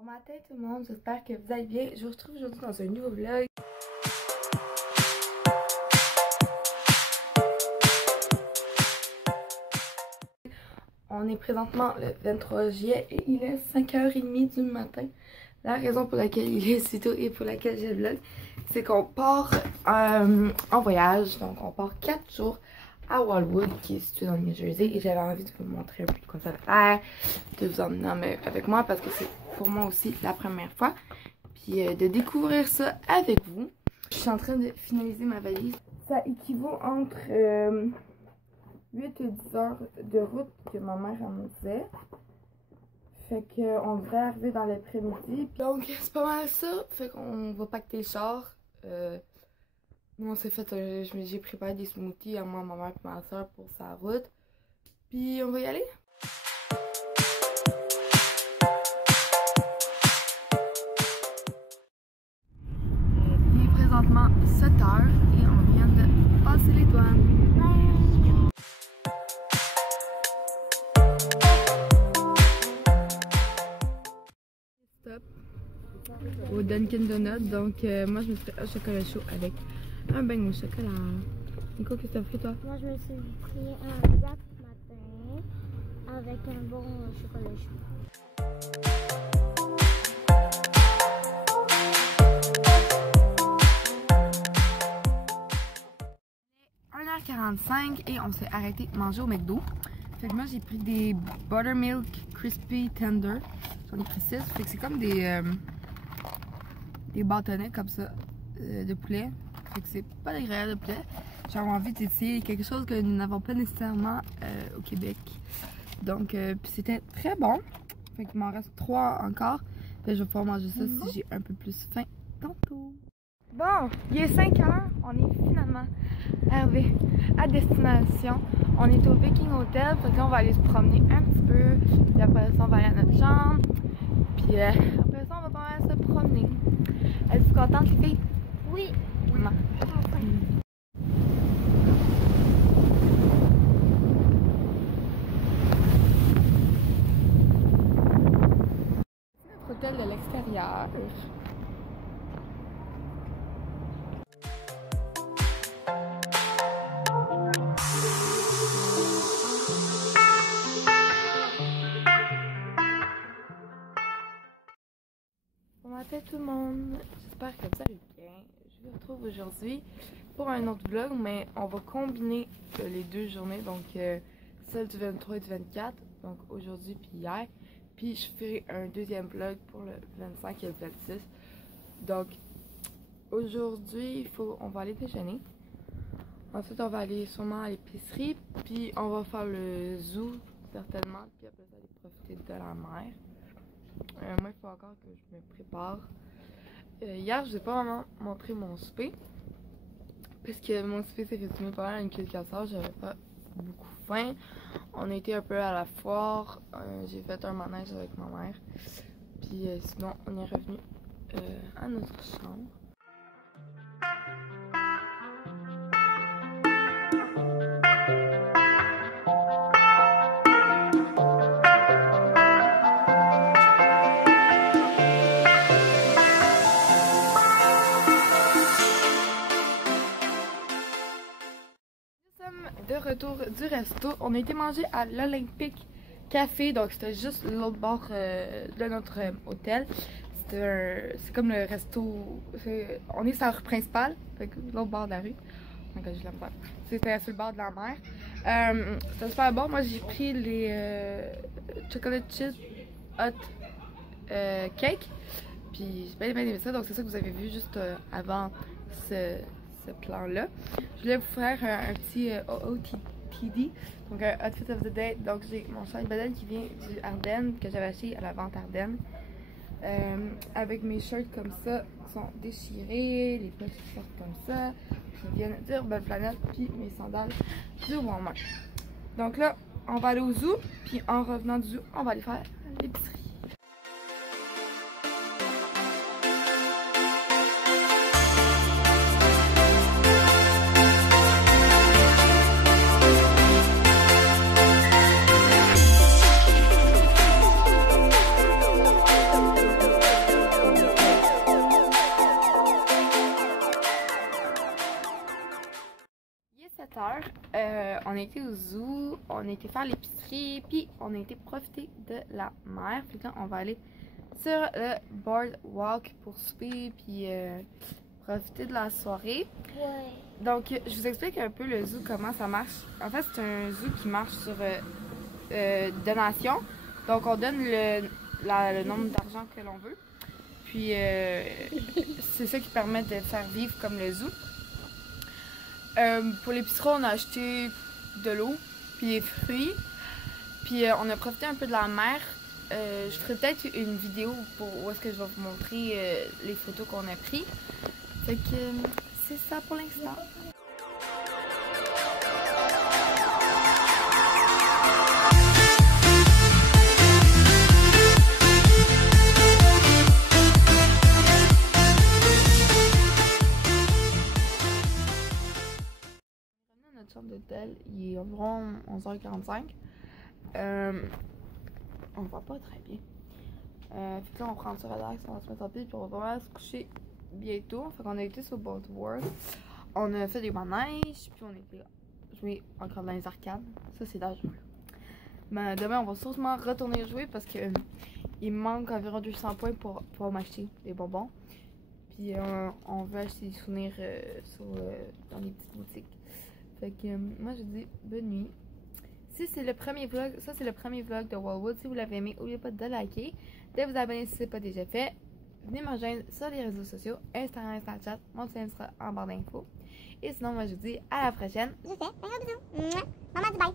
Bon matin tout le monde, j'espère que vous allez bien. Je vous retrouve aujourd'hui dans un nouveau vlog. On est présentement le 23 juillet et il est 5h30 du matin. La raison pour laquelle il est si tôt et pour laquelle j'ai le vlog, c'est qu'on part en voyage. Donc on part 4 jours à Wildwood qui est situé dans le New Jersey. Et j'avais envie de vous montrer un peu de quoi ça va faire, de vous emmener avec moi parce que c'est pour moi aussi la première fois. Puis de découvrir ça avec vous. Je suis en train de finaliser ma valise. Ça équivaut entre 8 et 10 heures de route que ma mère me disait. Fait qu'on devrait arriver dans l'après-midi. Donc c'est pas mal ça. Fait qu'on va pacter le char. Nous on s'est fait, j'ai préparé des smoothies à moi, ma mère et ma soeur pour sa route. Puis on va y aller. Il est présentement 7 h et on vient de passer les douanes. Stop au Dunkin Donuts. Donc moi je me suis fait un chocolat chaud avec un bain au chocolat. Nico, qu'est-ce que t'as fait toi? Moi je me suis pris un wrap matin avec un bon chocolat chaud. 1h45 et on s'est arrêté manger au McDo. Fait que moi j'ai pris des Buttermilk Crispy Tender. J'en ai pris 6. Fait que c'est comme des bâtonnets comme ça de poulet. Fait que c'est pas agréable de poulet. J'avais envie d'essayer quelque chose que nous n'avons pas nécessairement au Québec. Donc puis c'était très bon. Fait qu'il m'en reste 3 encore. Fait que je vais pouvoir manger ça si j'ai un peu plus faim tantôt. Bon, il est 5 h, on est finalement arrivé à destination. On est au Viking Hotel, fait que là on va aller se promener un petit peu. Puis après ça on va aller à notre chambre. Puis après ça on va pas mal se promener. Êtes-vous contente les filles? Oui. Maman. Notre hôtel de l'extérieur. Bon matin tout le monde, j'espère que vous allez bien. Je vous retrouve aujourd'hui pour un autre vlog, mais on va combiner les deux journées, donc celle du 23 et du 24, donc aujourd'hui puis hier. Puis je ferai un deuxième vlog pour le 25 et le 26. Donc aujourd'hui, on va aller déjeuner. Ensuite on va aller sûrement à l'épicerie, puis on va faire le zoo certainement, puis après ça aller profiter de la mer. Moi, il faut encore que je me prépare. Hier, je vous ai pas vraiment montré mon souper. Parce que mon souper s'est résumé pas mal à une queue de cassage. J'avais pas beaucoup faim. On a été un peu à la foire. J'ai fait un manège avec ma mère. Puis sinon, on est revenu à notre chambre. De retour du resto, on a été manger à l'Olympic Café, donc c'était juste l'autre bord de notre hôtel. C'est comme le resto, on est sur la rue principale, l'autre bord de la rue. C'était sur le bord de la mer. C'était super bon. Moi j'ai pris les chocolate chip hot cake, puis j'ai bien aimé ça, donc c'est ça que vous avez vu juste avant ce plan là. Je voulais vous faire un petit OOTD, donc un Outfit of the Day. Donc j'ai mon chandail badane qui vient du Ardennes, que j'avais acheté à la vente Ardennes, avec mes shirts comme ça qui sont déchirés, les poches qui sortent comme ça, qui viennent d'Urban Planet, puis mes sandales du Walmart. Donc là on va aller au zoo, puis en revenant du zoo on va aller faire l'épicerie. on a été au zoo, on a été faire l'épicerie, puis on a été profiter de la mer. Puis là, on va aller sur le boardwalk pour souper, puis profiter de la soirée. Ouais. Donc, je vous explique un peu le zoo, comment ça marche. En fait, c'est un zoo qui marche sur donation. Donc, on donne le nombre d'argent que l'on veut. Puis, c'est ça qui permet de faire vivre comme le zoo. Pour l'épicerie, on a acheté de l'eau, puis des fruits. Puis, on a profité un peu de la mer. Je ferai peut-être une vidéo où est-ce que je vais vous montrer les photos qu'on a prises. Fait que c'est ça pour l'instant. Notre chambre d'hôtel, il est environ 11h45. On voit pas très bien. Fait que là, on prend ça relax, on va se mettre en pied, puis on va vraiment se coucher bientôt. Fait qu'on a été sur boardwalk. On a fait des manèges, puis on a été jouer encore dans les arcades. Ça, c'est dangereux. Mais demain, on va sûrement retourner jouer parce que il manque environ 200 points pour pouvoir m'acheter des bonbons. Puis on veut acheter des souvenirs dans les petites boutiques. Fait que moi, je dis bonne nuit. Si c'est le premier vlog, ça c'est le premier vlog de Wildwood. Si vous l'avez aimé, n'oubliez pas de liker, de vous abonner si ce n'est pas déjà fait. Venez me rejoindre sur les réseaux sociaux, Instagram et Snapchat. Mon lien sera en barre d'infos. Et sinon, moi je vous dis à la prochaine. Je fais un gros bisou. Maman dit bye.